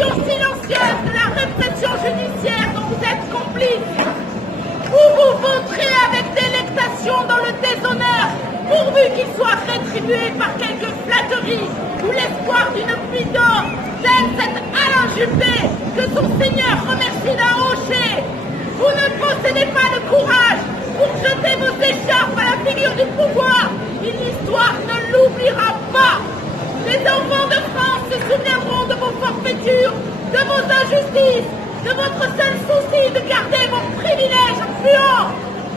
gestion silencieuse de la répression judiciaire dont vous êtes complice, où vous voterez avec délectation dans le déshonneur, pourvu qu'il soit rétribué par quelques flatteries ou l'espoir d'une pluie d'or, tel cet Alain Juppé que son seigneur remercie d'un hocher. Vous ne possédez pas le courage pour jeter vos écharpes à la figure du pouvoir. Une histoire ne l'oubliera pas. Les enfants de France se souviendront de vos forfaitures, de vos injustices, de votre seul souci de garder vos privilèges puants.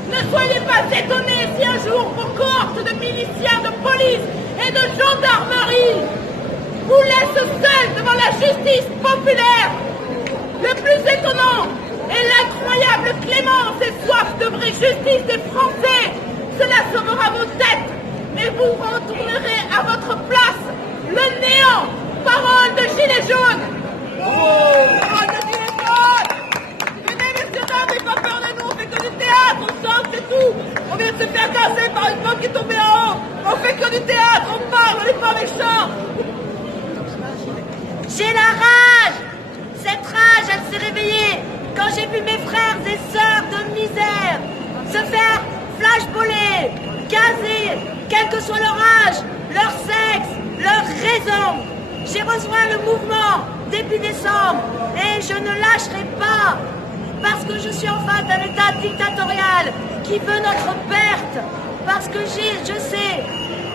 Ne soyez pas étonnés si un jour vos cohortes de miliciens de police et de gendarmerie vous laissent seuls devant la justice populaire. Le plus étonnant est l'incroyable clémence et soif de vraie justice des Français. Cela sauvera vos têtes, mais vous retournerez à votre place le néant. Parole de Gilets jaunes. Oh, parole de Gilets jaunes. Venez, messieurs, dames, n'ayez pas peur de nous, on fait que du théâtre, on chante, c'est tout. On vient de se faire casser par une femme qui est tombée en haut. On fait que du théâtre, on parle, on n'est pas méchants. J'ai la rage. Cette rage, elle s'est réveillée quand j'ai vu mes frères et sœurs de misère se faire flashballer, gazer, quel que soit leur âge, leur sexe, leur raison. J'ai rejoint le mouvement début décembre et je ne lâcherai pas parce que je suis en face d'un État dictatorial qui veut notre perte. Parce que je sais,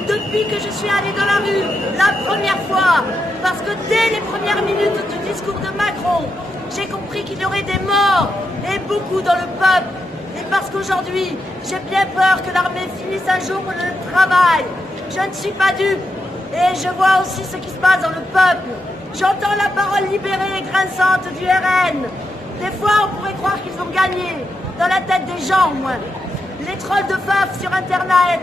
depuis que je suis allée dans la rue la première fois, parce que dès les premières minutes du discours de Macron, j'ai compris qu'il y aurait des morts et beaucoup dans le peuple. Et parce qu'aujourd'hui, j'ai bien peur que l'armée finisse un jour le travail. Je ne suis pas dupe et je vois aussi ce qui se passe dans le peuple. J'entends la parole libérée et grinçante du RN. Des fois, on pourrait croire qu'ils ont gagné. Dans la tête des gens, moi. Les trolls de faf sur Internet.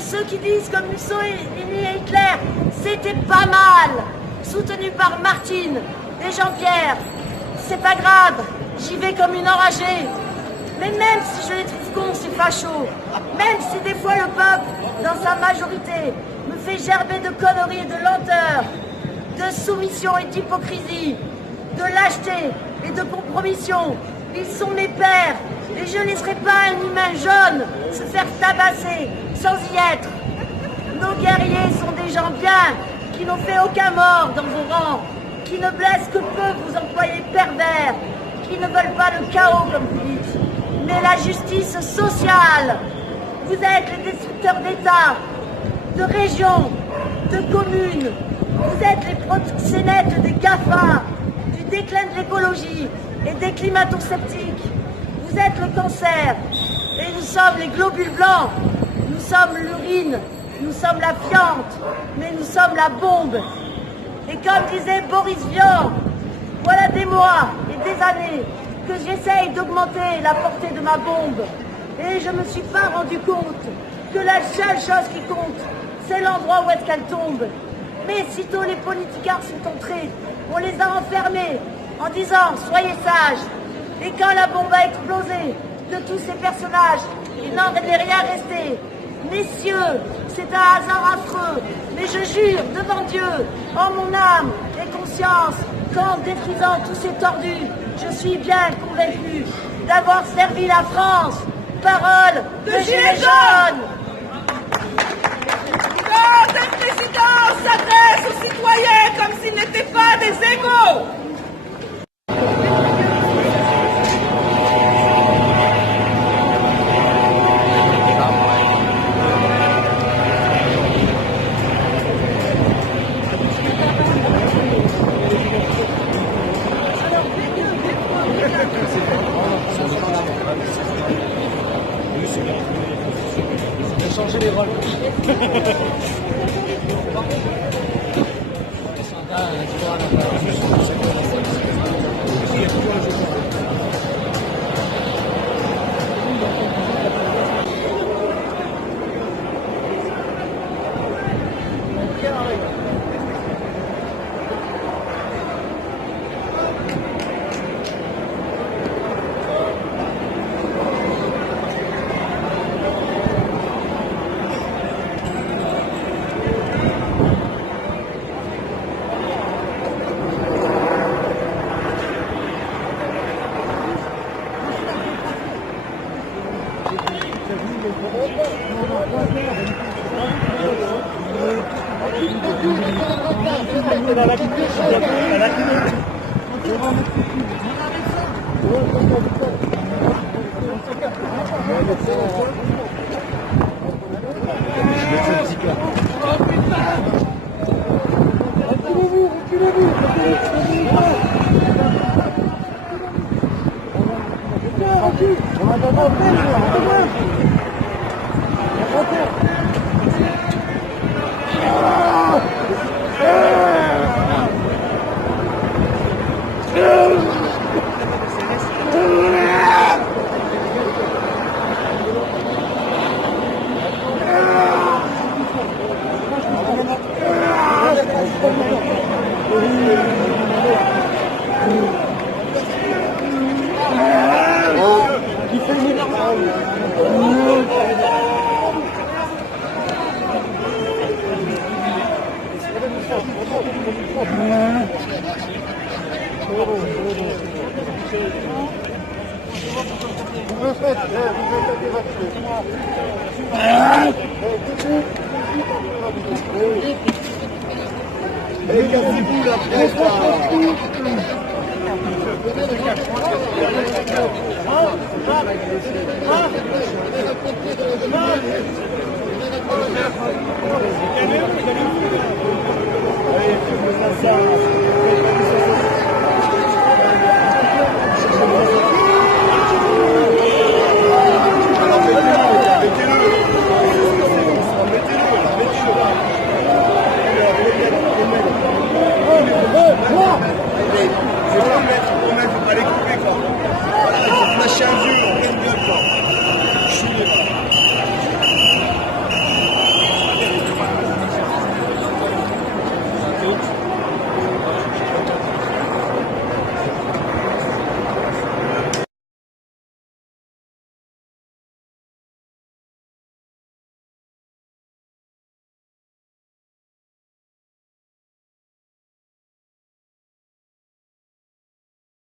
Ceux qui disent que Mussolini et Hitler, c'était pas mal. Soutenus par Martine et Jean-Pierre. C'est pas grave, j'y vais comme une enragée. Mais même si je les trouve cons, ces fachos, même si des fois le peuple, dans sa majorité, me fait gerber de conneries et de lenteur, de soumission et d'hypocrisie, de lâcheté et de compromission, ils sont mes pères et je ne laisserai pas un humain jaune se faire tabasser sans y être. Nos guerriers sont des gens bien, qui n'ont fait aucun mort dans vos rangs, qui ne blessent que peu vos employés pervers, qui ne veulent pas le chaos comme vous dites, mais la justice sociale. Vous êtes les destructeurs d'État, de régions, de communes. Vous êtes les proxénètes des GAFA, du déclin de l'écologie et des climato-sceptiques. Vous êtes le cancer et nous sommes les globules blancs. Nous sommes l'urine, nous sommes la fiente, mais nous sommes la bombe. Et comme disait Boris Vian, voilà des mois et des années que j'essaye d'augmenter la portée de ma bombe. Et je ne me suis pas rendu compte que la seule chose qui compte, c'est l'endroit où est-ce qu'elle tombe. Mais sitôt les politiciens sont entrés, on les a enfermés en disant « soyez sages ». Et quand la bombe a explosé, de tous ces personnages, il n'en est rien resté. Messieurs, c'est un hasard affreux, mais je jure devant Dieu, en mon âme et conscience, qu'en détruisant tous ces tordus, je suis bien convaincu d'avoir servi la France. Parole de Gilets jaunes. Quand un président s'adresse aux citoyens comme s'ils n'étaient pas des égaux. Changer les rôles. Hein